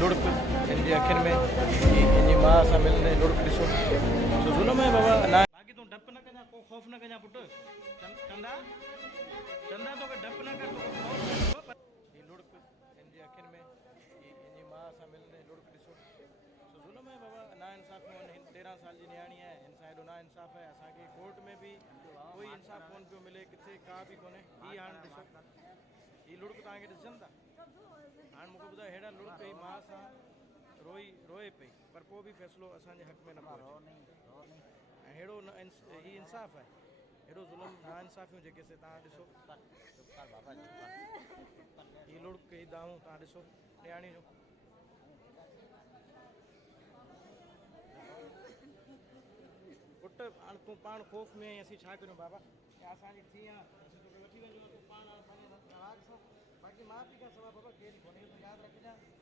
लुड़क इन जी अखियुनि में इन जी माउ सां मिलंदे लुड़क ॾिसो सो ज़ुल्म आहे बाबा ना बाक़ी तूं डपु न कजां को ख़ौफ़ न कजां पुटु चंदा चंदा तोखे डपु न कर तोखे ख़ौफ़ न थींदो पर हीअ लुड़क इन जी अखियुनि में इन जी माउ सां मिलंदे लुड़क ॾिसो सो ज़ुल्म आहे बाबा ना इंसाफ़ियूं आहिनि 13 साल जी नियाणी आहे हिन सां हेॾो ना इंसाफ़ आहे असांखे कोर्ट में बि कोई इंसाफ़ कोन पियो मिले किथे का बि कोन्हे हीअ हाणे ॾिसो हीअ लुड़क तव्हांखे ॾिसनि था हाणे मूंखे ॿुधायो हेड़ा लुड़क ई माउ सां रोए पई पर पोइ बि फ़ैसिलो असांजे हक़ में न पियो अचे ऐं अहिड़ो न हीअ इंसाफ़ आहे अहिड़ो ज़ुल्म ना इंसाफ़ियूं जेके से तव्हां ॾिसो हीअ लुड़क हीअ दाहूं तव्हां ॾिसो नियाणी जो पुटु हाणे तूं पाण ख़ौफ़ में आई असीं छा करियूं बाबा असांजी थी आहे असीं तोखे वठी वञूं तूं पाण पंहिंजे राग सां बाक़ी माउ पीउ खां सवाइ बाबा केरु कोन्हे यादि रखजांइ